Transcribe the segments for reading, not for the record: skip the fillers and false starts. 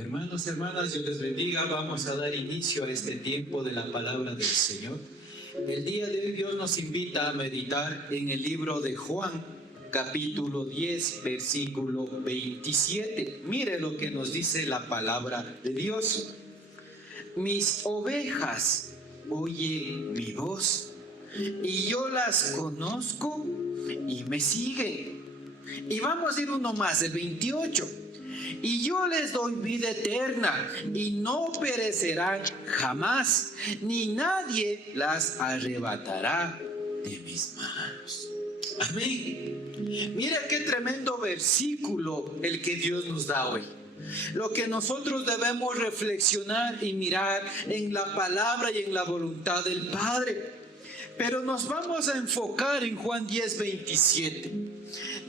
Hermanos, hermanas, Dios les bendiga. Vamos a dar inicio a este tiempo de la palabra del Señor. El día de hoy Dios nos invita a meditar en el libro de Juan, capítulo 10, versículo 27. Mire lo que nos dice la palabra de Dios. Mis ovejas oyen mi voz, y yo las conozco y me siguen. Y vamos a ir uno más, el 28. Y yo les doy vida eterna, y no perecerán jamás, ni nadie las arrebatará de mis manos. Amén. Mira qué tremendo versículo el que Dios nos da hoy. Lo que nosotros debemos reflexionar y mirar en la palabra y en la voluntad del Padre. Pero nos vamos a enfocar en Juan 10, 27.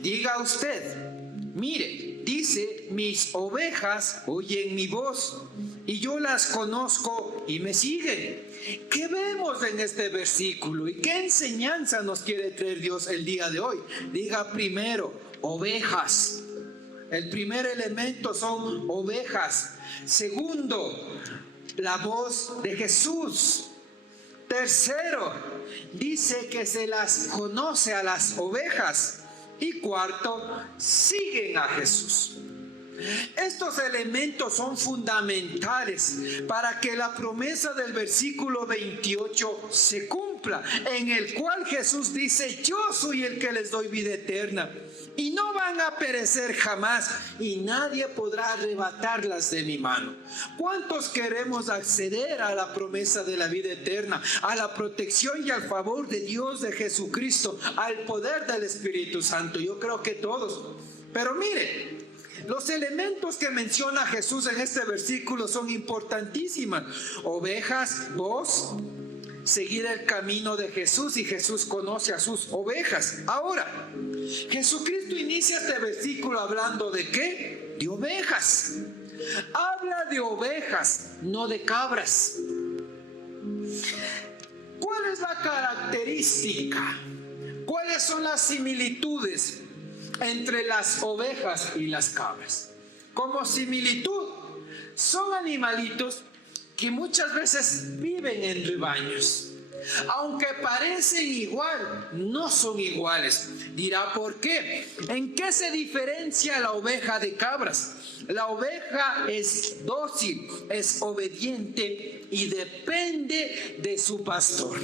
Diga usted, mire, dice, mis ovejas oyen mi voz, y yo las conozco y me siguen. ¿Qué vemos en este versículo y qué enseñanza nos quiere traer Dios el día de hoy? Diga primero, ovejas. El primer elemento son ovejas. Segundo, la voz de Jesús. Tercero, dice que se las conoce a las ovejas. Y cuarto, siguen a Jesús. Estos elementos son fundamentales para que la promesa del versículo 28 se cumpla, en el cual Jesús dice, yo soy el que les doy vida eterna, y no van a perecer jamás, y nadie podrá arrebatarlas de mi mano. ¿Cuántos queremos acceder a la promesa de la vida eterna, a la protección y al favor de Dios, de Jesucristo, al poder del Espíritu Santo? Yo creo que todos. Pero mire, los elementos que menciona Jesús en este versículo son importantísimos. Ovejas, voz, seguir el camino de Jesús, y Jesús conoce a sus ovejas. Ahora, Jesucristo inicia este versículo hablando ¿de qué? De ovejas. Habla de ovejas, no de cabras. ¿Cuál es la característica? ¿Cuáles son las similitudes entre las ovejas y las cabras? Como similitud, son animalitos que muchas veces viven en rebaños. Aunque parecen igual, no son iguales. Dirá, ¿por qué? ¿En qué se diferencia la oveja de cabras? La oveja es dócil, es obediente y depende de su pastor.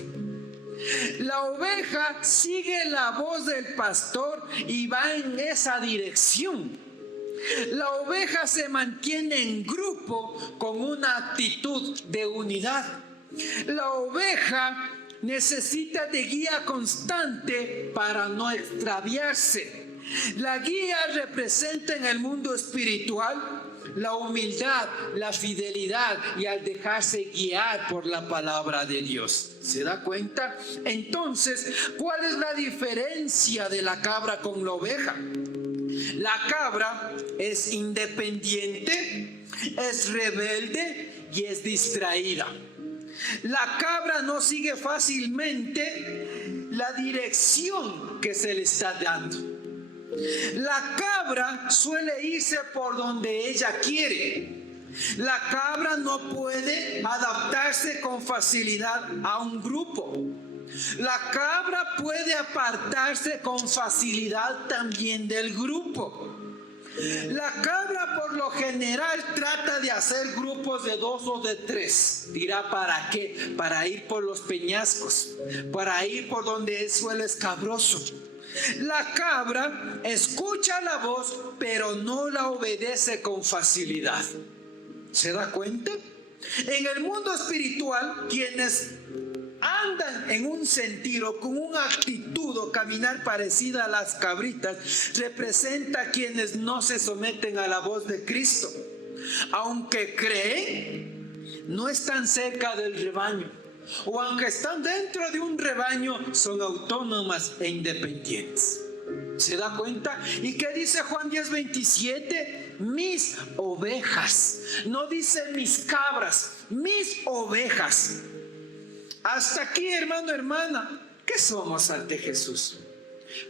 La oveja sigue la voz del pastor y va en esa dirección. La oveja se mantiene en grupo con una actitud de unidad. La oveja necesita de guía constante para no extraviarse. La guía representa en el mundo espiritual la humildad, la fidelidad y al dejarse guiar por la palabra de Dios. ¿Se da cuenta? Entonces, ¿cuál es la diferencia de la cabra con la oveja? La cabra es independiente, es rebelde y es distraída. La cabra no sigue fácilmente la dirección que se le está dando. La cabra suele irse por donde ella quiere. La cabra no puede adaptarse con facilidad a un grupo. La cabra puede apartarse con facilidad también del grupo. La cabra por lo general trata de hacer grupos de 2 o de 3. Dirá, ¿para qué? Para ir por los peñascos, para ir por donde el suelo es cabroso. La cabra escucha la voz, pero no la obedece con facilidad. ¿Se da cuenta? En el mundo espiritual, quienes andan en un sentido, con una actitud o caminar parecida a las cabritas, representa a quienes no se someten a la voz de Cristo. Aunque creen, no están cerca del rebaño, o aunque están dentro de un rebaño, son autónomas e independientes. ¿Se da cuenta? ¿Y qué dice Juan 10, 27? Mis ovejas. No dice mis cabras, mis ovejas. Hasta aquí, hermano, hermana, ¿qué somos ante Jesús?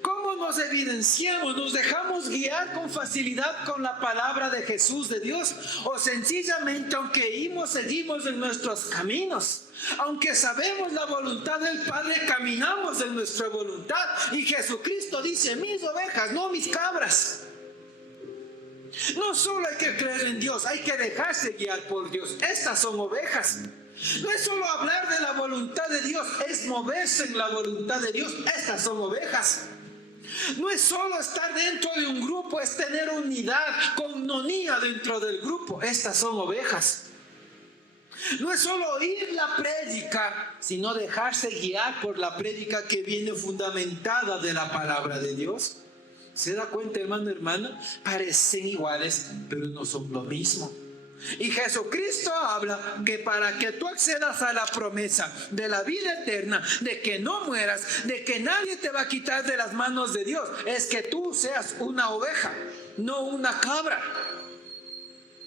¿Cómo nos evidenciamos? ¿Nos dejamos guiar con facilidad con la palabra de Jesús, de Dios? ¿O sencillamente, aunque seguimos en nuestros caminos? Aunque sabemos la voluntad del Padre, caminamos en nuestra voluntad. Y Jesucristo dice, mis ovejas, no mis cabras. No solo hay que creer en Dios, hay que dejarse guiar por Dios. Estas son ovejas. No es solo hablar de la voluntad de Dios, es moverse en la voluntad de Dios. Estas son ovejas. No es solo estar dentro de un grupo, es tener unidad, coinonía dentro del grupo. Estas son ovejas. No es solo oír la prédica, sino dejarse guiar por la prédica que viene fundamentada de la palabra de Dios. ¿Se da cuenta, hermano, hermana? Parecen iguales, pero no son lo mismo. Y Jesucristo habla que para que tú accedas a la promesa de la vida eterna, de que no mueras, de que nadie te va a quitar de las manos de Dios, es que tú seas una oveja, no una cabra.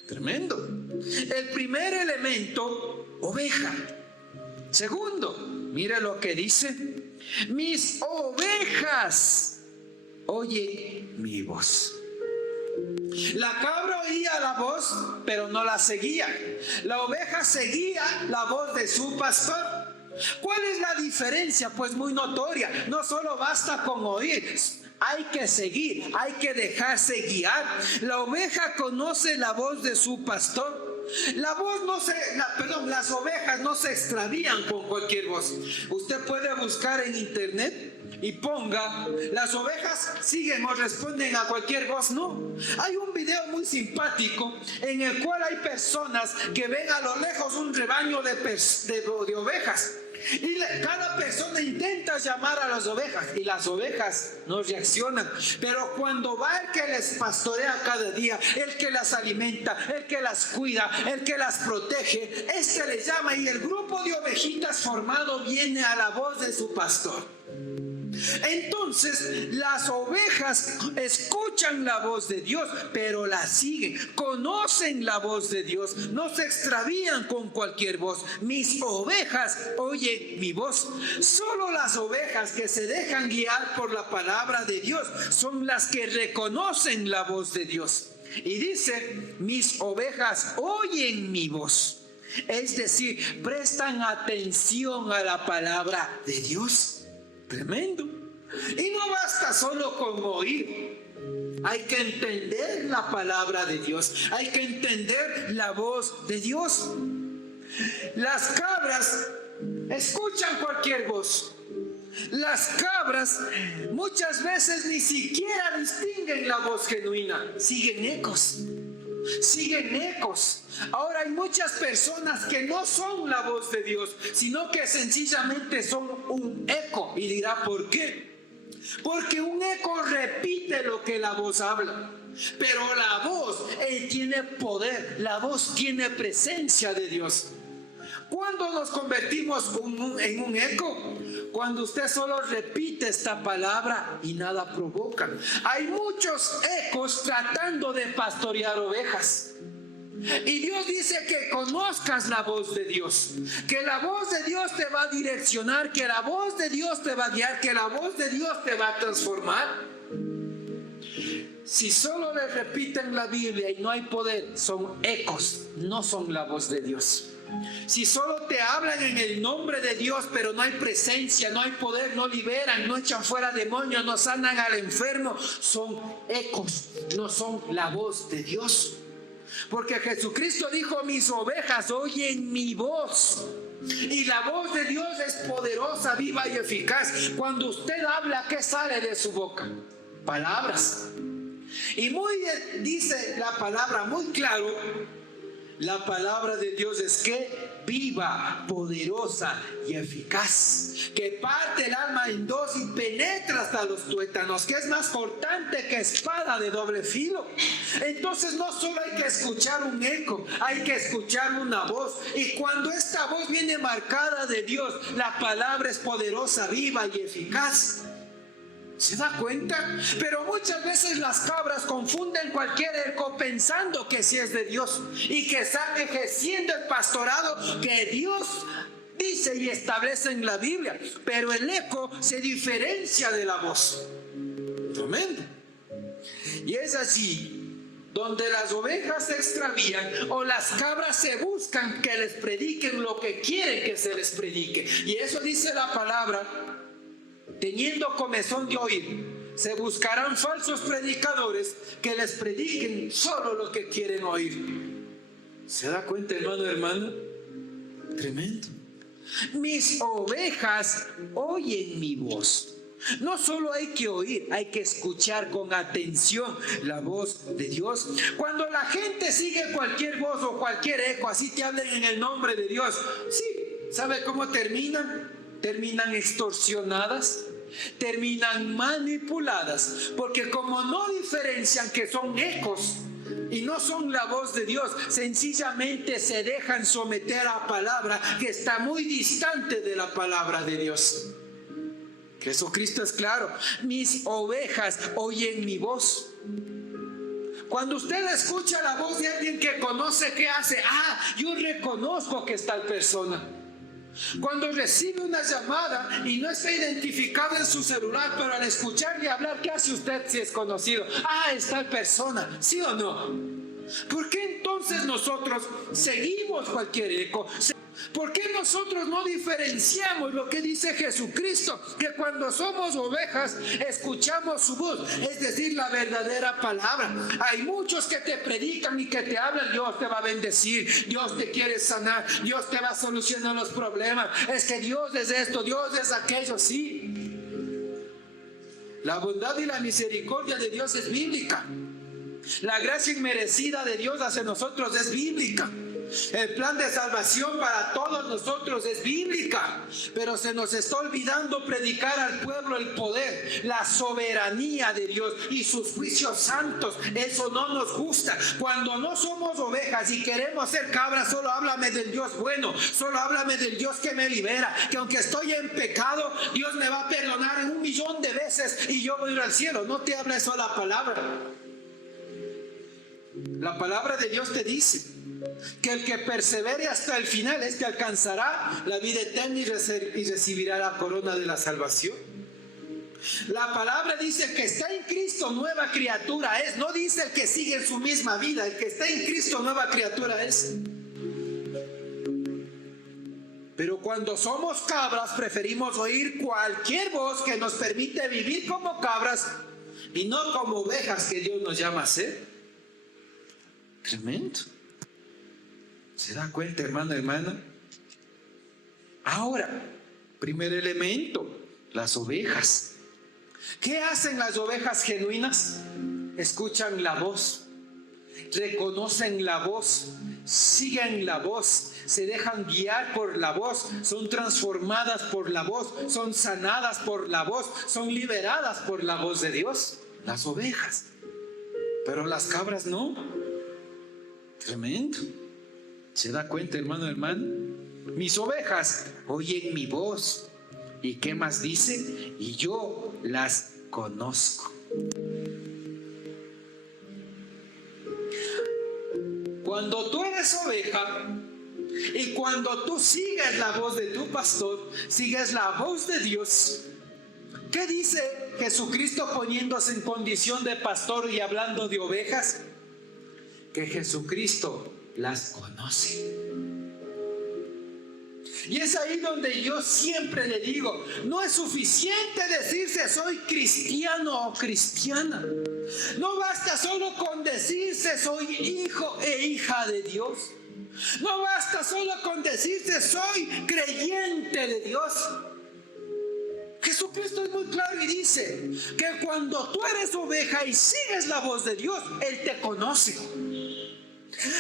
Tremendo. El primer elemento, oveja. Segundo, mire lo que dice: mis ovejas oye mi voz. La cabra oía la voz, pero no la seguía. La oveja seguía la voz de su pastor. ¿Cuál es la diferencia? Pues muy notoria. No solo basta con oír, hay que seguir, hay que dejarse guiar. La oveja conoce la voz de su pastor. Las ovejas no se extravían con cualquier voz. Usted puede buscar en internet y ponga, las ovejas siguen o responden a cualquier voz. No, hay un video muy simpático en el cual hay personas que ven a lo lejos un rebaño de ovejas. Y cada persona intenta llamar a las ovejas y las ovejas no reaccionan. Pero cuando va el que les pastorea cada día, el que las alimenta, el que las cuida, el que las protege, este les llama y el grupo de ovejitas formado viene a la voz de su pastor. Entonces las ovejas escuchan la voz de Dios, pero la siguen, conocen la voz de Dios, no se extravían con cualquier voz. Mis ovejas oyen mi voz. Solo las ovejas que se dejan guiar por la palabra de Dios son las que reconocen la voz de Dios. Y dice, mis ovejas oyen mi voz. Es decir, prestan atención a la palabra de Dios. Tremendo. Y no basta solo con oír. Hay que entender la palabra de Dios. Hay que entender la voz de Dios. Las cabras escuchan cualquier voz. Las cabras muchas veces ni siquiera distinguen la voz genuina. Siguen ecos. Siguen ecos. Ahora hay muchas personas que no son la voz de Dios, sino que sencillamente son un eco. Y dirá, ¿por qué? Porque un eco repite lo que la voz habla. Pero la voz tiene poder, la voz tiene presencia de Dios. ¿Cuándo nos convertimos en un eco? Cuando usted solo repite esta palabra y nada provoca. Hay muchos ecos tratando de pastorear ovejas. Y Dios dice que conozcas la voz de Dios, que la voz de Dios te va a direccionar, que la voz de Dios te va a guiar, que la voz de Dios te va a transformar. Si solo le repiten la Biblia y no hay poder, son ecos, no son la voz de Dios. Si solo te hablan en el nombre de Dios, pero no hay presencia, no hay poder, no liberan, no echan fuera demonios, no sanan al enfermo, son ecos, no son la voz de Dios. Porque Jesucristo dijo, mis ovejas oyen mi voz. Y la voz de Dios es poderosa, viva y eficaz. Cuando usted habla, ¿qué sale de su boca? Palabras. Y dice la palabra muy claro, la palabra de Dios es que viva, poderosa y eficaz, que parte el alma en dos y penetra hasta los tuétanos, que es más cortante que espada de doble filo. Entonces no solo hay que escuchar un eco, hay que escuchar una voz. Y cuando esta voz viene marcada de Dios, la palabra es poderosa, viva y eficaz. ¿Se da cuenta? Pero muchas veces las cabras confunden cualquier eco pensando que sí es de Dios y que están ejerciendo el pastorado que Dios dice y establece en la Biblia. Pero el eco se diferencia de la voz. Tremendo. Y es allí donde las ovejas se extravían o las cabras se buscan que les prediquen lo que quieren que se les predique. Y eso dice la palabra: teniendo comezón de oír, se buscarán falsos predicadores que les prediquen solo lo que quieren oír. ¿Se da cuenta, hermano? Tremendo. Mis ovejas oyen mi voz. No solo hay que oír, hay que escuchar con atención la voz de Dios. Cuando la gente sigue cualquier voz o cualquier eco, así te hablen en el nombre de Dios, sí, ¿sabe cómo terminan? Terminan extorsionadas, terminan manipuladas, porque como no diferencian que son ecos y no son la voz de Dios, sencillamente se dejan someter a palabra que está muy distante de la palabra de Dios. Jesucristo es claro: mis ovejas oyen mi voz. Cuando usted escucha la voz de alguien que conoce, ¿qué hace? Yo reconozco que es tal persona. Cuando recibe una llamada y no está identificado en su celular, pero al escucharle hablar, ¿qué hace usted si es conocido? Es tal persona, ¿sí o no? ¿Por qué entonces nosotros seguimos cualquier eco? ¿Por qué nosotros no diferenciamos lo que dice Jesucristo? Que cuando somos ovejas escuchamos su voz, es decir, la verdadera palabra. Hay muchos que te predican y que te hablan: Dios te va a bendecir, Dios te quiere sanar, Dios te va a solucionar los problemas, es que Dios es esto, Dios es aquello. Sí, la bondad y la misericordia de Dios es bíblica. La gracia inmerecida de Dios hacia nosotros es bíblica. El plan de salvación para todos nosotros es bíblica, pero se nos está olvidando predicar al pueblo el poder, la soberanía de Dios y sus juicios santos. Eso no nos gusta. Cuando no somos ovejas y queremos ser cabras, solo háblame del Dios bueno, solo háblame del Dios que me libera, que aunque estoy en pecado, Dios me va a perdonar en 1.000.000 de veces y yo voy a ir al cielo. No te habla eso la palabra. La palabra de Dios te dice que el que persevere hasta el final, este alcanzará la vida eterna y recibirá la corona de la salvación. La palabra dice que está en Cristo, nueva criatura es. No dice el que sigue en su misma vida. El que está en Cristo, nueva criatura es. Pero cuando somos cabras, preferimos oír cualquier voz que nos permite vivir como cabras y no como ovejas que Dios nos llama a ser. Tremendo. ¿Se da cuenta, hermana? Ahora, primer elemento: las ovejas. ¿Qué hacen las ovejas genuinas? Escuchan la voz, reconocen la voz, siguen la voz, se dejan guiar por la voz, son transformadas por la voz, son sanadas por la voz, son liberadas por la voz de Dios. Las ovejas. Pero las cabras no. Tremendo. ¿Se da cuenta, hermano? Mis ovejas oyen mi voz. ¿Y qué más dice? Y yo las conozco. Cuando tú eres oveja y cuando tú sigues la voz de tu pastor, sigues la voz de Dios, ¿qué dice Jesucristo poniéndose en condición de pastor y hablando de ovejas? Que Jesucristo las conoce. Y es ahí donde yo siempre le digo: no es suficiente decirse soy cristiano o cristiana. No basta solo con decirse soy hijo e hija de Dios. No basta solo con decirse soy creyente de Dios. Jesucristo es muy claro y dice que cuando tú eres oveja y sigues la voz de Dios, Él te conoce.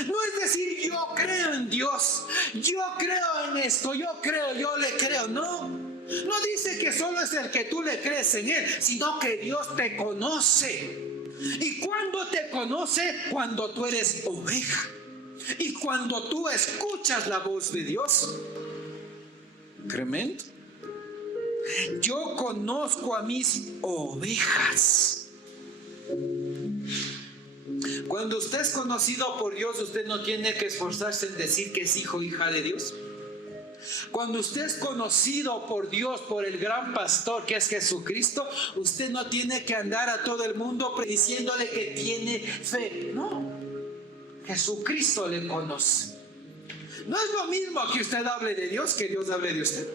No es decir yo creo en Dios, yo creo en esto, yo le creo. No dice que solo es el que tú le crees en Él, sino que Dios te conoce. ¿Y cuándo te conoce? Cuando tú eres oveja y cuando tú escuchas la voz de Dios. Tremendo. Yo conozco a mis ovejas. Cuando usted es conocido por Dios, usted no tiene que esforzarse en decir que es hijo o hija de Dios. Cuando usted es conocido por Dios, por el gran pastor que es Jesucristo, usted no tiene que andar a todo el mundo diciéndole que tiene fe. No, Jesucristo le conoce. No es lo mismo que usted hable de Dios que Dios hable de usted.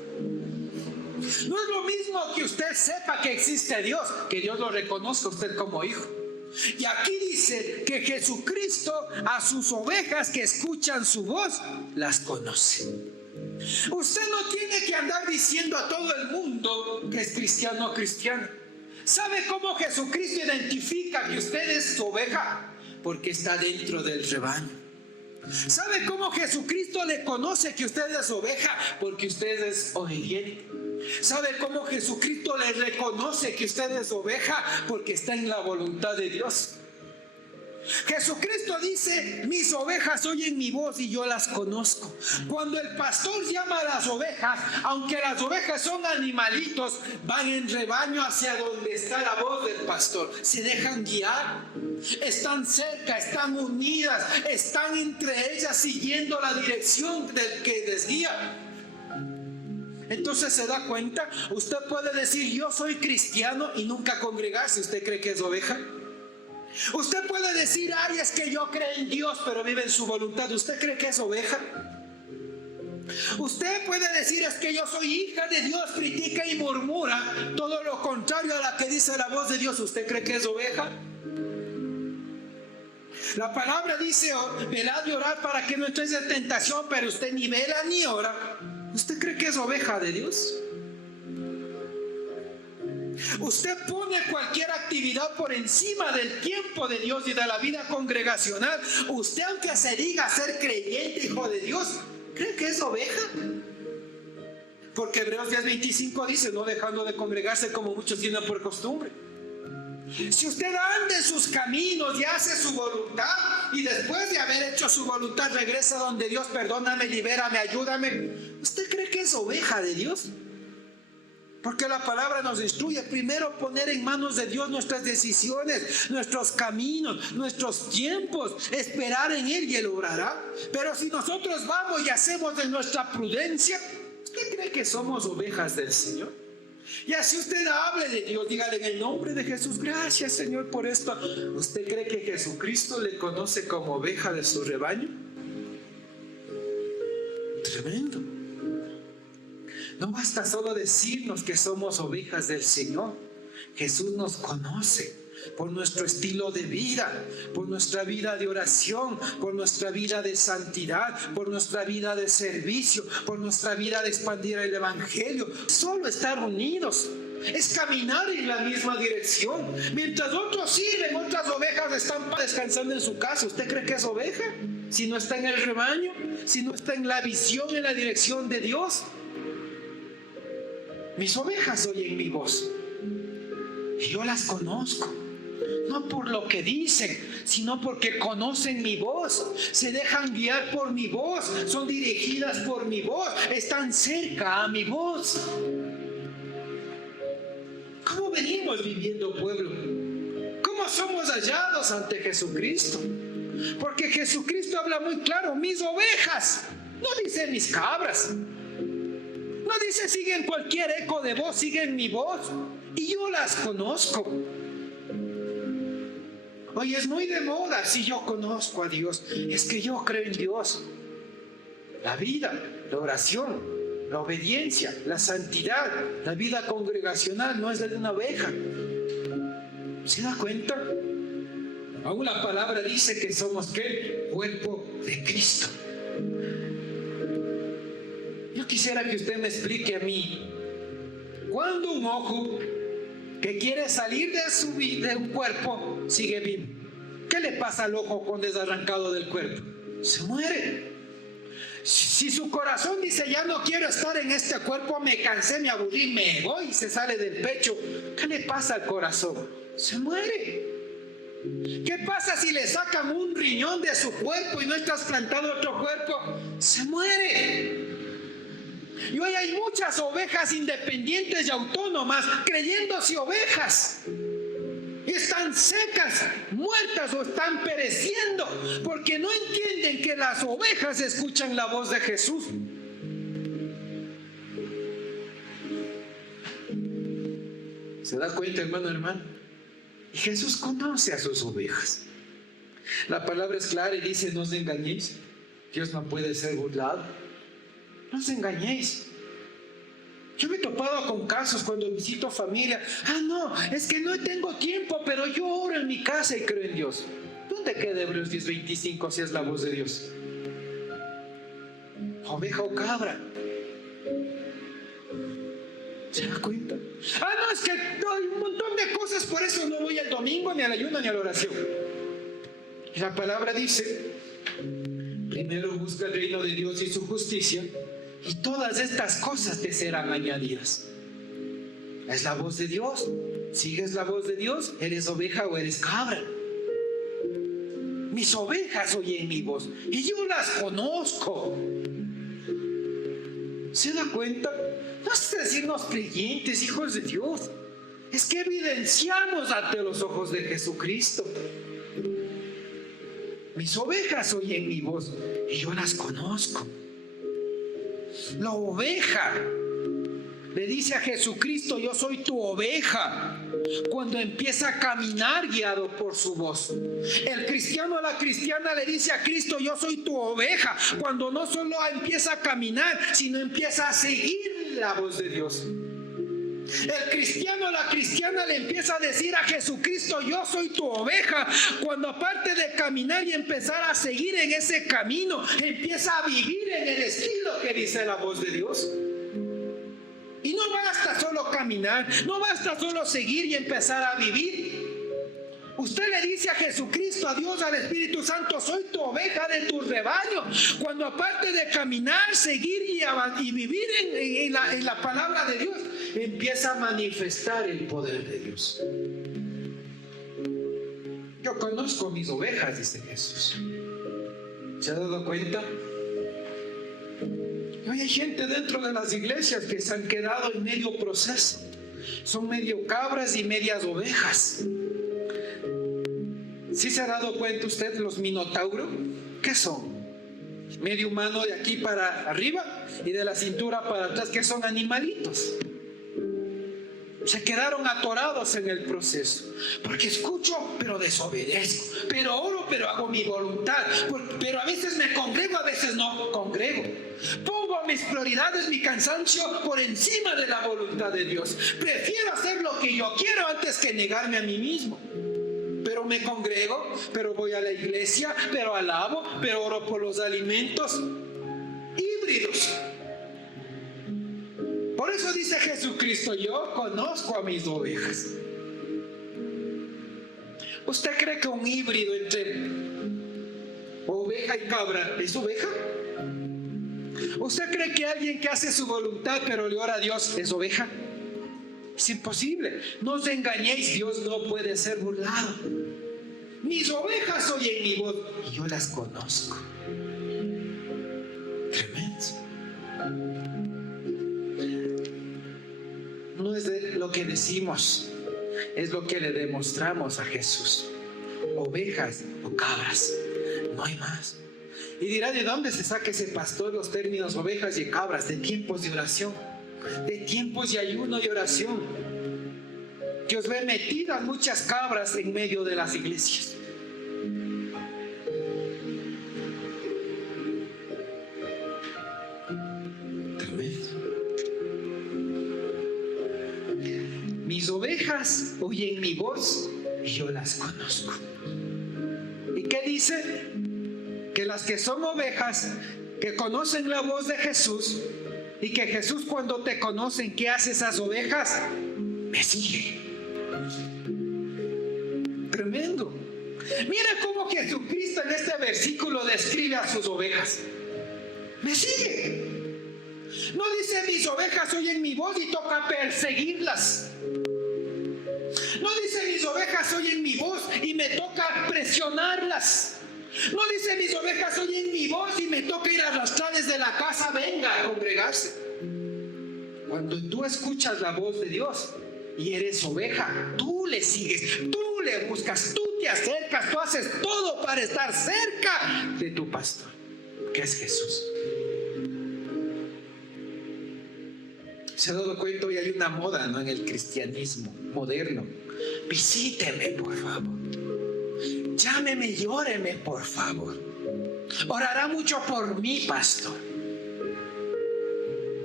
No es lo mismo que usted sepa que existe Dios, que Dios lo reconozca a usted como hijo. Y aquí dice que Jesucristo a sus ovejas que escuchan su voz, las conoce. Usted no tiene que andar diciendo a todo el mundo que es cristiano o cristiana. ¿Sabe cómo Jesucristo identifica que usted es su oveja? Porque está dentro del rebaño. ¿Sabe cómo Jesucristo le conoce que usted es oveja? Porque usted es obediente. ¿Sabe cómo Jesucristo le reconoce que usted es oveja? Porque está en la voluntad de Dios. Jesucristo dice: mis ovejas oyen mi voz y yo las conozco. Cuando el pastor llama a las ovejas, aunque las ovejas son animalitos, van en rebaño hacia donde está la voz del pastor. Se dejan guiar, están cerca, están unidas, están entre ellas siguiendo la dirección del que les guía. Entonces se da cuenta, usted puede decir: yo soy cristiano, y nunca congregarse. ¿Usted cree que es oveja? Usted puede decir: ay, es que yo creo en Dios, pero vive en su voluntad. ¿Usted cree que es oveja? Usted puede decir: es que yo soy hija de Dios, critica y murmura todo lo contrario a la que dice la voz de Dios. ¿Usted cree que es oveja? La palabra dice: velad y orad para que no entréis en tentación, pero usted ni vela ni ora. ¿Usted cree que es oveja de Dios? Usted pone cualquier actividad por encima del tiempo de Dios y de la vida congregacional. Usted, aunque se diga ser creyente, hijo de Dios, ¿cree que es oveja? Porque Hebreos 10:25 dice: no dejando de congregarse como muchos tienen por costumbre. Si usted anda en sus caminos y hace su voluntad, y después de haber hecho su voluntad regresa donde Dios: perdóname, libérame, ayúdame, ¿usted cree que es oveja de Dios? Porque la palabra nos instruye primero poner en manos de Dios nuestras decisiones, nuestros caminos, nuestros tiempos, esperar en Él y Él obrará. Pero si nosotros vamos y hacemos de nuestra prudencia, ¿usted cree que somos ovejas del Señor? Y así usted hable de Dios, dígale: en el nombre de Jesús, gracias Señor por esto. ¿Usted cree que Jesucristo le conoce como oveja de su rebaño? Tremendo. No basta solo decirnos que somos ovejas del Señor. Jesús nos conoce por nuestro estilo de vida, por nuestra vida de oración, por nuestra vida de santidad, por nuestra vida de servicio, por nuestra vida de expandir el Evangelio. Solo estar unidos es caminar en la misma dirección. Mientras otros sirven, otras ovejas están descansando en su casa. ¿Usted cree que es oveja? Si no está en el rebaño, si no está en la visión, en la dirección de Dios. Mis ovejas oyen mi voz y yo las conozco, no por lo que dicen, sino porque conocen mi voz, se dejan guiar por mi voz, son dirigidas por mi voz, están cerca a mi voz. ¿Cómo venimos viviendo, pueblo? ¿Cómo somos hallados ante Jesucristo? Porque Jesucristo habla muy claro: mis ovejas, no dice mis cabras. No dice siguen cualquier eco de voz, siguen mi voz y yo las conozco. Oye, es muy de moda: si yo conozco a Dios, es que yo creo en Dios. La vida, la oración, la obediencia, la santidad, la vida congregacional no es de una oveja. ¿Se da cuenta? Aún la palabra dice que somos ¿qué? Cuerpo de Cristo. Yo quisiera que usted me explique a mí: ¿cuándo un ojo que quiere salir de un cuerpo sigue vivo? ¿Qué le pasa al ojo cuando es arrancado del cuerpo? Se muere. Si su corazón dice: ya no quiero estar en este cuerpo, me cansé, me aburrí, me voy, y se sale del pecho, ¿qué le pasa al corazón? Se muere. ¿Qué pasa si le sacan un riñón de su cuerpo y no es trasplantado a otro cuerpo? Se muere. Y hoy hay muchas ovejas independientes y autónomas creyéndose ovejas. Y están secas, muertas o están pereciendo porque no entienden que las ovejas escuchan la voz de Jesús. ¿Se da cuenta, hermano? Y Jesús conoce a sus ovejas. La palabra es clara y dice: no os engañéis. Dios no puede ser burlado. No os engañéis. Yo me he topado con casos cuando visito familia. No, es que no tengo tiempo, pero yo oro en mi casa y creo en Dios. ¿Dónde queda Hebreos 10:25 si es la voz de Dios? Oveja o cabra. ¿Se da cuenta? No, es que hay un montón de cosas, por eso no voy al domingo, ni al ayuno, ni a la oración. Y la palabra dice: primero busca el reino de Dios y su justicia, y todas estas cosas te serán añadidas. Es la voz de Dios. ¿Sigues la voz de Dios? ¿Eres oveja o eres cabra? Mis ovejas oyen mi voz y yo las conozco. ¿Se da cuenta? No es decirnos creyentes, hijos de Dios. Es que evidenciamos ante los ojos de Jesucristo. Mis ovejas oyen mi voz y yo las conozco. La oveja le dice a Jesucristo: yo soy tu oveja, cuando empieza a caminar guiado por su voz. El cristiano o la cristiana le dice a Cristo: yo soy tu oveja, cuando no solo empieza a caminar, sino empieza a seguir la voz de Dios. El cristiano o la cristiana le empieza a decir a Jesucristo: yo soy tu oveja, cuando aparte de caminar y empezar a seguir en ese camino, empieza a vivir en el estilo que dice la voz de Dios. Y no basta solo caminar, no basta solo seguir y empezar a vivir. Usted le dice a Jesucristo, a Dios, al Espíritu Santo: soy tu oveja de tu rebaño, cuando aparte de caminar, seguir y vivir en la palabra de Dios, empieza a manifestar el poder de Dios. Yo conozco mis ovejas, dice Jesús. ¿Se ha dado cuenta? Hoy hay gente dentro de las iglesias que se han quedado en medio proceso. Son medio cabras y medias ovejas. ¿Sí se ha dado cuenta usted los minotauros? ¿Qué son? Medio humano de aquí para arriba y de la cintura para atrás, que son animalitos. Se quedaron atorados en el proceso. Porque escucho, pero desobedezco. Pero oro, pero hago mi voluntad. Pero a veces me congrego, a veces no congrego. Pongo mis prioridades, mi cansancio por encima de la voluntad de Dios. Prefiero hacer lo que yo quiero antes que negarme a mí mismo. Pero me congrego, pero voy a la iglesia, pero alabo, pero oro por los alimentos. Híbridos. Por eso dice Jesucristo: yo conozco a mis ovejas. ¿Usted cree que un híbrido entre oveja y cabra es oveja? ¿Usted cree que alguien que hace su voluntad pero le ora a Dios es oveja? Es imposible. No os engañéis, Dios no puede ser burlado. Mis ovejas oyen mi voz y yo las conozco. Tremendo. No es de lo que decimos, es lo que le demostramos a Jesús. Ovejas o cabras, no hay más. Y dirá: ¿de dónde se saca ese pastor los términos ovejas y cabras? De tiempos de oración, de tiempos de ayuno y oración. Dios ve metidas muchas cabras en medio de las iglesias. Mis ovejas oyen mi voz y yo las conozco. ¿Y qué dice? Que las que son ovejas, que conocen la voz de Jesús, y que Jesús, cuando te conocen, ¿qué hace esas ovejas? Me siguen. Tremendo. Mira cómo Jesucristo en este versículo describe a sus ovejas. Me sigue. No dice: mis ovejas oyen mi voz y toca perseguirlas. No dice: mis ovejas oyen mi voz y me toca presionarlas. No dice: mis ovejas oyen mi voz y me toca ir a arrastrarles de la casa, venga a congregarse. Cuando tú escuchas la voz de Dios y eres oveja, tú le sigues, tú le buscas, tú te acercas, tú haces todo para estar cerca de tu pastor, que es Jesús. Se ha dado cuenta, hoy hay una moda, ¿no?, en el cristianismo moderno. Visíteme, por favor. Llámeme y óreme, por favor. Orará mucho por mí, pastor.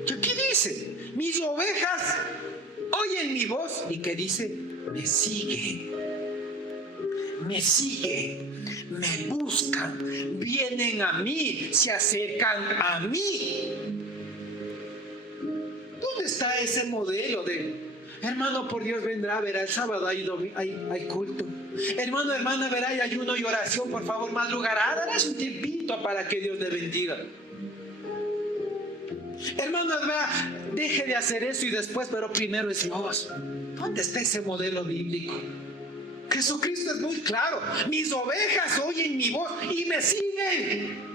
¿Qué dice? Mis ovejas oyen mi voz. ¿Y qué dice? Me siguen. Me siguen. Me buscan. Vienen a mí. Se acercan a mí. ¿Dónde está ese modelo de hermano, por Dios, vendrá, verá, el sábado hay culto? Hermano, hermana, verá, hay ayuno y oración, por favor, madrugará, darás un tiempito para que Dios le bendiga. Hermano, verá, deje de hacer eso y después, pero primero es Dios. ¿Dónde está ese modelo bíblico? Jesucristo es muy claro. Mis ovejas oyen mi voz y me siguen.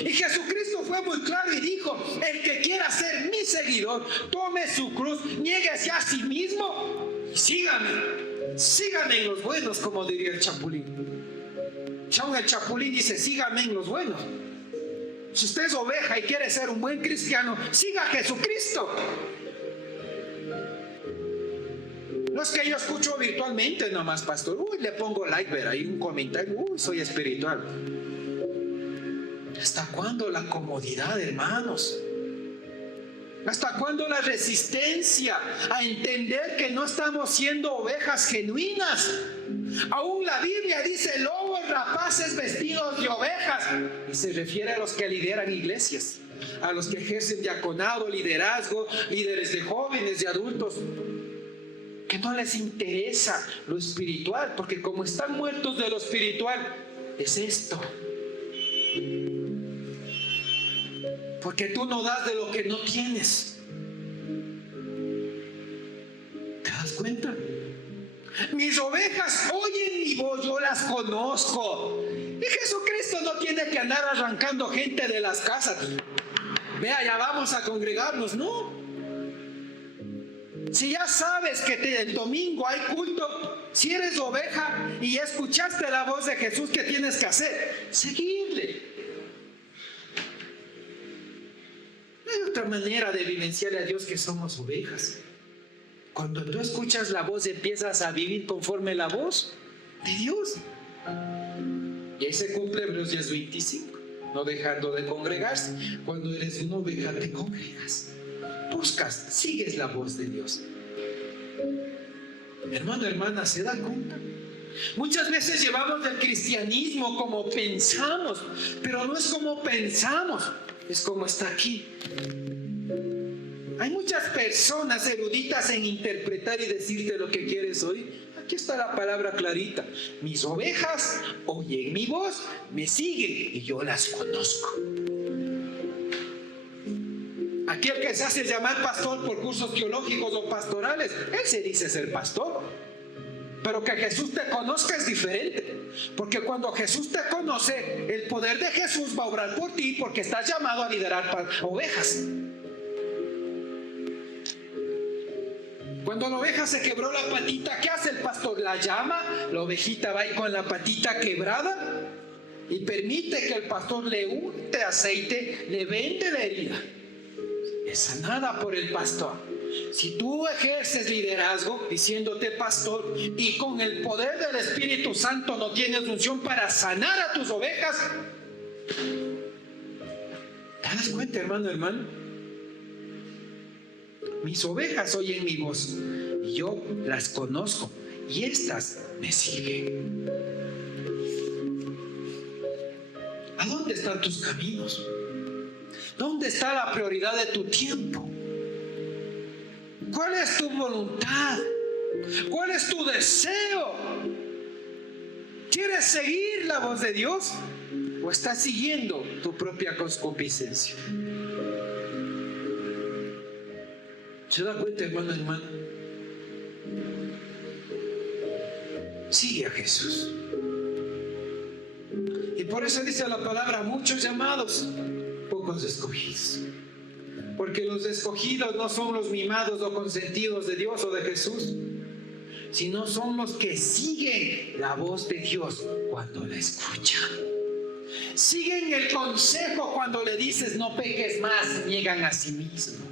Y Jesucristo fue muy claro y dijo: el que quiera ser mi seguidor, tome su cruz, niéguese a sí mismo y sígame. Sígame en los buenos, como diría el Chapulín. El Chapulín dice: sígame en los buenos. Si usted es oveja y quiere ser un buen cristiano, siga a Jesucristo. No es que yo escucho virtualmente nomás, pastor. Le pongo like, ver ahí un comentario. Soy espiritual. ¿Hasta cuándo la comodidad, hermanos? ¿Hasta cuándo la resistencia a entender que no estamos siendo ovejas genuinas? Aún la Biblia dice: lobos rapaces vestidos de ovejas. Y se refiere a los que lideran iglesias, a los que ejercen diaconado, liderazgo, líderes de jóvenes, de adultos, que no les interesa lo espiritual, porque como están muertos de lo espiritual, es esto. Porque tú no das de lo que no tienes. ¿Te das cuenta? Mis ovejas oyen mi voz, yo las conozco. Y Jesucristo no tiene que andar arrancando gente de las casas. Vea, ya vamos a congregarnos, no. Si ya sabes que el domingo hay culto, si eres oveja y ya escuchaste la voz de Jesús, ¿qué tienes que hacer? Seguirle. Hay otra manera de vivenciarle a Dios que somos ovejas. Cuando tú escuchas la voz, empiezas a vivir conforme la voz de Dios. Y ahí se cumple Hebreos 10:25. No dejando de congregarse. Cuando eres una oveja, te congregas. Buscas, sigues la voz de Dios. Hermano, hermana, ¿se da cuenta? Muchas veces llevamos el cristianismo como pensamos, pero no es como pensamos, es como está aquí. Hay muchas personas eruditas en interpretar y decirte lo que quieres oír. Aquí está la palabra clarita: mis ovejas oyen mi voz, me siguen y yo las conozco. Aquel que se hace llamar pastor por cursos teológicos o pastorales, él se dice ser pastor. Pero que Jesús te conozca es diferente. Porque cuando Jesús te conoce, el poder de Jesús va a obrar por ti, porque estás llamado a liderar ovejas. Cuando la oveja se quebró la patita, ¿qué hace el pastor? La llama, la ovejita va ahí con la patita quebrada y permite que el pastor le unte aceite, le vende la herida. Es sanada por el pastor. Si tú ejerces liderazgo diciéndote pastor y con el poder del Espíritu Santo no tienes unción para sanar a tus ovejas, ¿te das cuenta, hermano, hermano? Mis ovejas oyen mi voz y yo las conozco y estas me siguen. ¿A dónde están tus caminos? ¿Dónde está la prioridad de tu tiempo? ¿Cuál es tu voluntad? ¿Cuál es tu deseo? ¿Quieres seguir la voz de Dios o estás siguiendo tu propia concupiscencia? ¿Se da cuenta, hermano, hermano? Sigue a Jesús. Y por eso dice la palabra: muchos llamados, pocos escogidos. Porque los escogidos no son los mimados o consentidos de Dios o de Jesús, sino son los que siguen la voz de Dios cuando la escuchan. Siguen el consejo cuando le dices no peques más, niegan a sí mismo.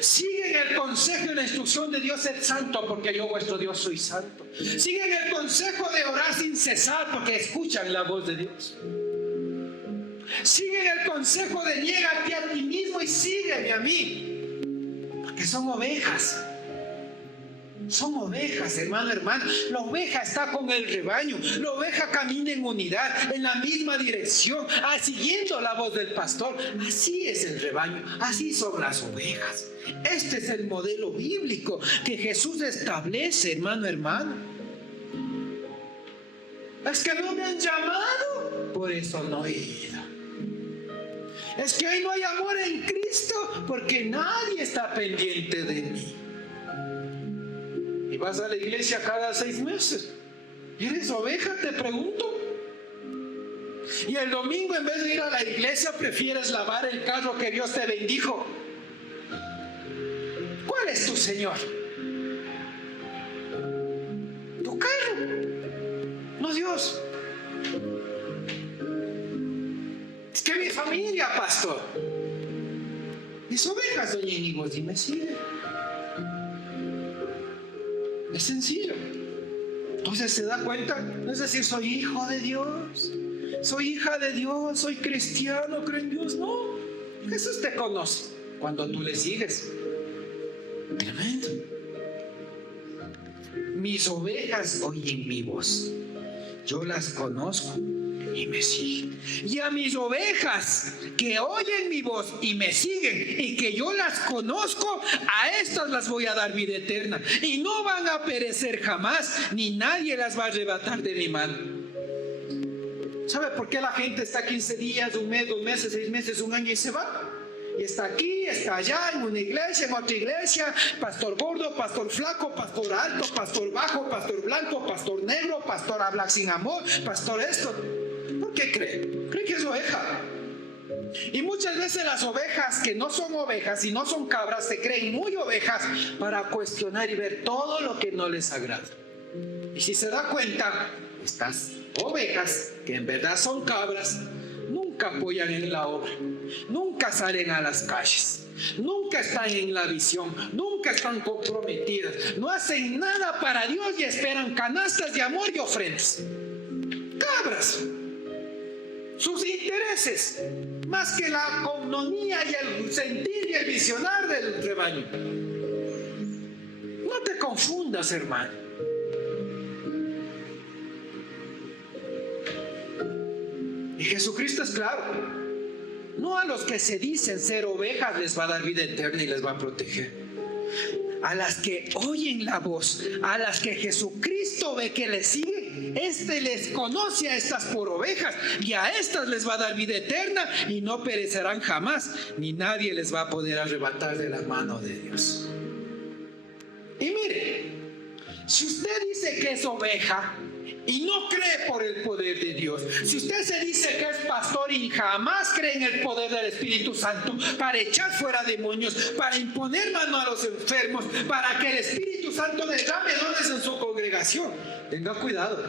Siguen el consejo y la instrucción de Dios, sed santo, porque yo vuestro Dios soy santo. Siguen el consejo de orar sin cesar, porque escuchan la voz de Dios. Siguen el consejo de niégate a ti mismo y sígueme a mí, porque son ovejas. Son ovejas, hermano, hermana. La oveja está con el rebaño. La oveja camina en unidad, en la misma dirección, siguiendo la voz del pastor. Así es el rebaño, así son las ovejas. Este es el modelo bíblico que Jesús establece, hermano, hermano. Es que no me han llamado, por eso no he ido. Es que hoy no hay amor en Cristo, porque nadie está pendiente de mí. Y vas a la iglesia cada 6 meses. ¿Eres oveja? Te pregunto. Y el domingo, en vez de ir a la iglesia, prefieres lavar el carro que Dios te bendijo. ¿Cuál es tu Señor? Tu carro, no Dios. Es que mi familia, pastor. Mis ovejas, doña Íñigo, dime, sigue. Es sencillo. Entonces se da cuenta, no es decir, soy hijo de Dios, soy hija de Dios, soy cristiano, creo en Dios. No, Jesús te conoce cuando tú le sigues. Tremendo. Mis ovejas oyen mi voz, yo las conozco y me siguen. Y a mis ovejas que oyen mi voz y me siguen y que yo las conozco, a estas las voy a dar vida eterna y no van a perecer jamás, ni nadie las va a arrebatar de mi mano. ¿Sabe por qué la gente está 15 días, un mes, 2 meses, 6 meses, un año y se va? Y está aquí, está allá, en una iglesia, en otra iglesia, pastor gordo, pastor flaco, pastor alto, pastor bajo, pastor blanco, pastor negro, pastor habla sin amor, pastor esto. ¿Por qué cree? Cree que es oveja. Y muchas veces las ovejas que no son ovejas y no son cabras se creen muy ovejas para cuestionar y ver todo lo que no les agrada. Y si se da cuenta, estas ovejas que en verdad son cabras nunca apoyan en la obra, nunca salen a las calles, nunca están en la visión, nunca están comprometidas, no hacen nada para Dios y esperan canastas de amor y ofrendas. Cabras. Sus intereses, más que la comunión y el sentir y el visionar del rebaño. No te confundas, hermano. Y Jesucristo es claro. No a los que se dicen ser ovejas les va a dar vida eterna y les va a proteger. A las que oyen la voz, a las que Jesucristo ve que les sigue, este les conoce a estas por ovejas y a estas les va a dar vida eterna y no perecerán jamás, ni nadie les va a poder arrebatar de la mano de Dios. Y mire, si usted dice que es oveja y no cree por el poder de Dios, si usted se dice que es pastor y jamás cree en el poder del Espíritu Santo para echar fuera demonios, para imponer mano a los enfermos, para que el Espíritu Santo derrame dones en su congregación, tenga cuidado,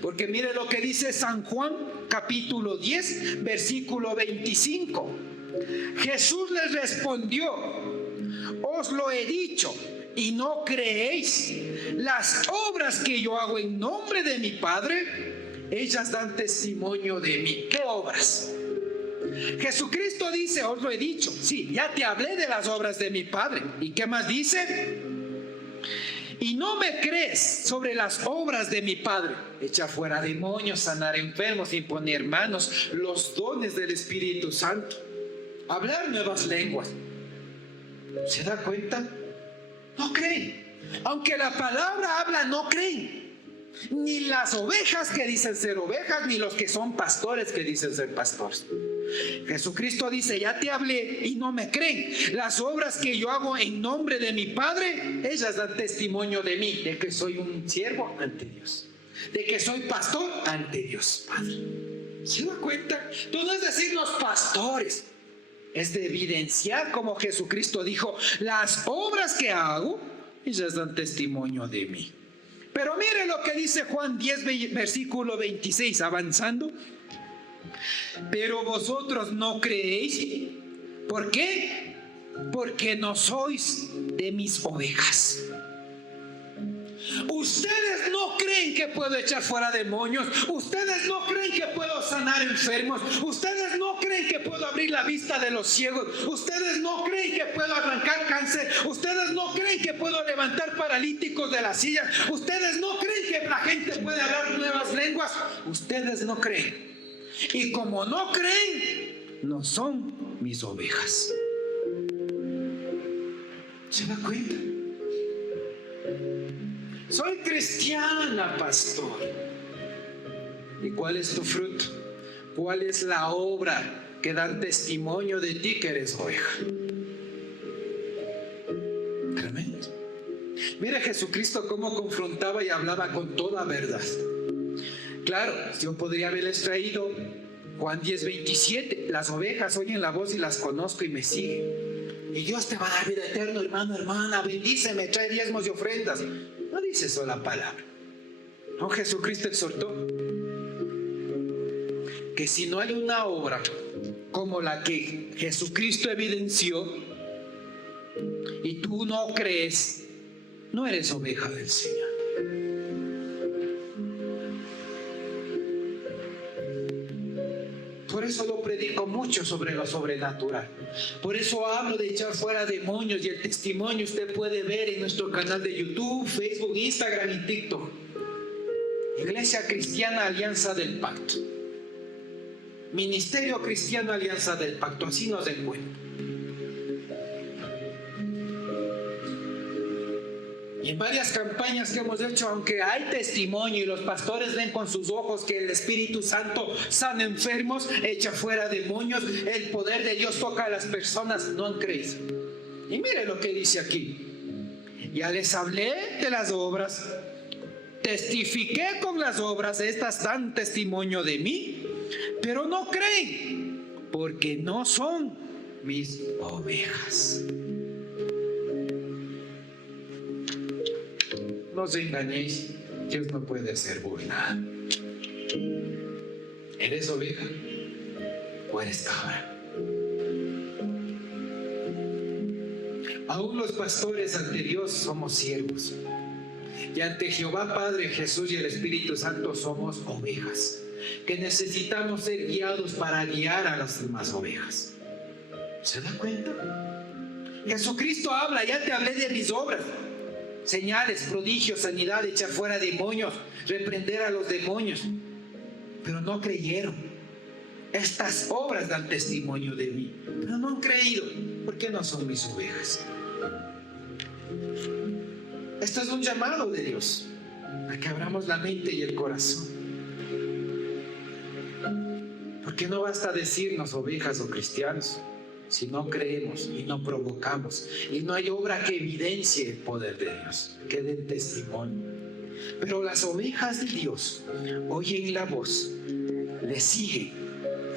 porque mire lo que dice San Juan capítulo 10 versículo 25. Jesús les respondió: os lo he dicho y no creéis. Las obras que yo hago en nombre de mi Padre, ellas dan testimonio de mí. ¿Qué obras? Jesucristo dice: os lo he dicho. Sí, ya te hablé de las obras de mi Padre. ¿Y qué más dice? Y no me crees sobre las obras de mi Padre: echar fuera demonios, sanar enfermos, imponer manos, los dones del Espíritu Santo, hablar nuevas lenguas. ¿Se da cuenta? No creen. Aunque la palabra habla, no creen. Ni las ovejas que dicen ser ovejas, ni los que son pastores que dicen ser pastores. Jesucristo dice: ya te hablé y no me creen. Las obras que yo hago en nombre de mi Padre, ellas dan testimonio de mí, de que soy un siervo ante Dios, de que soy pastor ante Dios Padre. ¿Se da cuenta? Entonces no es decir los pastores, es de evidenciar, como Jesucristo dijo: las obras que hago, ellas dan testimonio de mí. Pero mire lo que dice Juan 10 versículo 26, avanzando. Pero vosotros no creéis. ¿Por qué? porque no sois de mis ovejas. Ustedes no creen que puedo echar fuera demonios. Ustedes no creen que puedo sanar enfermos. Ustedes no creen que puedo abrir la vista de los ciegos. Ustedes no creen que puedo arrancar cáncer. Ustedes no creen que puedo levantar paralíticos de las sillas. Ustedes no creen que la gente puede hablar nuevas lenguas. Ustedes no creen. Y como no creen, no son mis ovejas. ¿Se da cuenta? Soy cristiana, pastor. ¿Y cuál es tu fruto? ¿Cuál es la obra que dan testimonio de ti que eres oveja? Tremendo. Mira Jesucristo cómo confrontaba y hablaba con toda verdad. Claro, yo podría haberles traído Juan 10:27. Las ovejas oyen la voz y las conozco y me siguen. Y Dios te va a dar vida eterna, hermano, hermana. Bendíceme, trae diezmos y ofrendas. No dice eso la palabra. No, Jesucristo exhortó que si no hay una obra como la que Jesucristo evidenció y tú no crees, no eres oveja del Señor. Por eso lo predico mucho sobre lo sobrenatural. Por eso hablo de echar fuera demonios, y el testimonio usted puede ver en nuestro canal de YouTube, Facebook, Instagram y TikTok. Iglesia Cristiana Alianza del Pacto. Ministerio Cristiano Alianza del Pacto. Así nos encuentra. Y en varias campañas que hemos hecho, aunque hay testimonio y los pastores ven con sus ojos que el Espíritu Santo sana enfermos, echa fuera demonios, el poder de Dios toca a las personas, no han creído. Y mire lo que dice aquí. Ya les hablé de las obras, testifiqué con las obras, estas dan testimonio de mí, pero no creen, porque no son mis ovejas. No os engañéis, Dios no puede ser burlado. ¿Eres oveja o eres cabra? Aún los pastores ante Dios somos siervos, y ante Jehová Padre, Jesús y el Espíritu Santo somos ovejas, que necesitamos ser guiados para guiar a las demás ovejas. ¿Se da cuenta? Jesucristo habla, ya te hablé de mis obras. Señales, prodigios, sanidad, echar fuera demonios, reprender a los demonios. Pero no creyeron. Estas obras dan testimonio de mí, pero no han creído, porque no son mis ovejas. Esto es un llamado de Dios, a que abramos la mente y el corazón. Porque no basta decirnos ovejas o cristianos si no creemos y no provocamos y no hay obra que evidencie el poder de Dios, que den testimonio. Pero las ovejas de Dios oyen la voz, le siguen.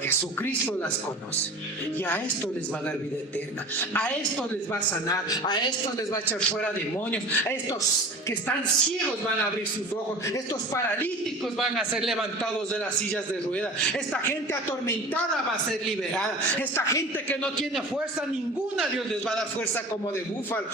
Jesucristo las conoce y a esto les va a dar vida eterna, a esto les va a sanar, a esto les va a echar fuera demonios, a estos que están ciegos van a abrir sus ojos, estos paralíticos van a ser levantados de las sillas de ruedas, esta gente atormentada va a ser liberada, esta gente que no tiene fuerza ninguna, Dios les va a dar fuerza como de búfalo.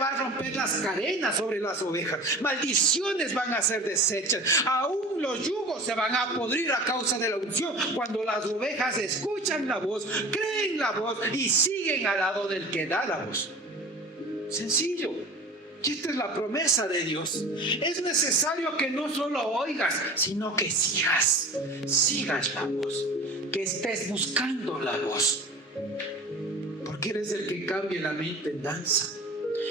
Va a romper las cadenas sobre las ovejas, maldiciones van a ser deshechas, aún los yugos se van a podrir a causa de la unción cuando las ovejas escuchan la voz, creen la voz y siguen al lado del que da la voz. Sencillo. Y esta es la promesa de Dios. Es necesario que no solo oigas, sino que sigas la voz, que estés buscando la voz, porque eres el que cambia la mente en danza.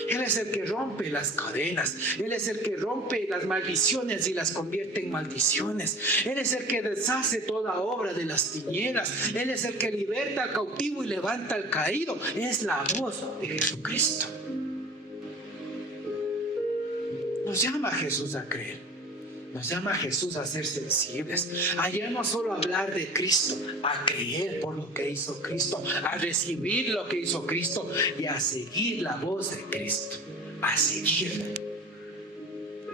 Él es el que rompe las cadenas. Él es el que rompe las maldiciones y las convierte en maldiciones. Él es el que deshace toda obra de las tinieblas. Él es el que liberta al cautivo y levanta al caído. Es la voz de Jesucristo. Nos llama a Jesús a creer. Nos llama a Jesús a ser sensibles, a ya no solo hablar de Cristo, a creer por lo que hizo Cristo, a recibir lo que hizo Cristo y a seguir la voz de Cristo, a seguirla.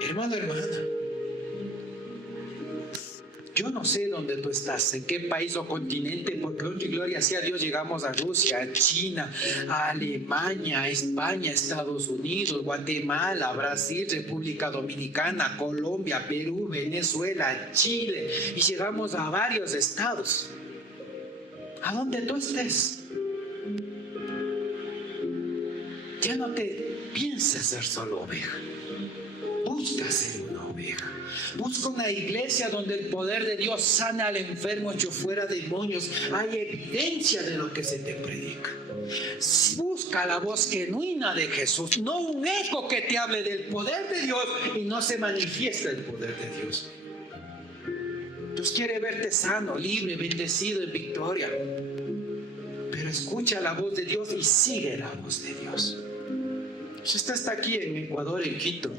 Hermano, hermana, Yo no sé dónde tú estás, en qué país o continente, porque honra y gloria sea a Dios, llegamos a Rusia, a China, a Alemania, a España, Estados Unidos, Guatemala, Brasil, República Dominicana, Colombia, Perú, Venezuela, Chile, y llegamos a varios estados. A donde tú estés, ya no te pienses ser solo oveja. Busca ser una oveja. Busca una iglesia donde el poder de Dios sana al enfermo, echó fuera demonios. Hay evidencia de lo que se te predica. Busca la voz genuina de Jesús, no un eco que te hable del poder de Dios y no se manifiesta el poder de Dios. Dios quiere verte sano, libre, bendecido, en victoria. Pero escucha la voz de Dios y sigue la voz de Dios. Si usted está aquí en Ecuador, en Quito,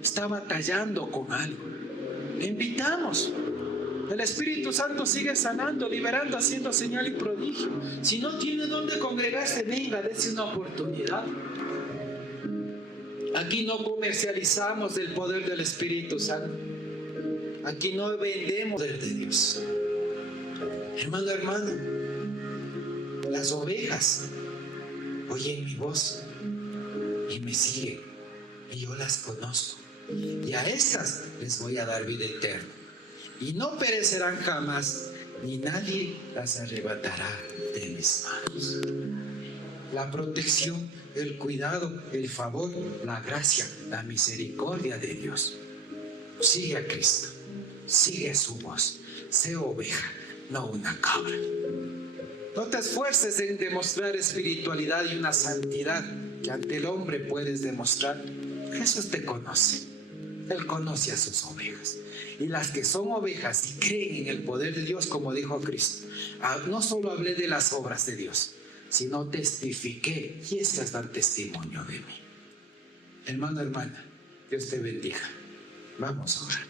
está batallando con algo, le invitamos. El Espíritu Santo sigue sanando, liberando, haciendo señal y prodigio. Si no tiene dónde congregarse, venga, dése una oportunidad. Aquí no comercializamos el poder del Espíritu Santo. Aquí no vendemos el poder de Dios. Hermano, hermano, las ovejas oyen mi voz y me siguen, y yo las conozco, y a estas les voy a dar vida eterna, y no perecerán jamás, ni nadie las arrebatará de mis manos. La protección, el cuidado, el favor, la gracia, la misericordia de Dios. Sigue a Cristo, sigue su voz, sé oveja, no una cabra. No te esfuerces en demostrar espiritualidad y una santidad que ante el hombre puedes demostrar. Jesús te conoce. Él conoce a sus ovejas. Y las que son ovejas y creen en el poder de Dios, como dijo Cristo. No solo hablé de las obras de Dios, sino testifiqué, y estas dan testimonio de mí. Hermano, hermana, Dios te bendiga. Vamos a orar.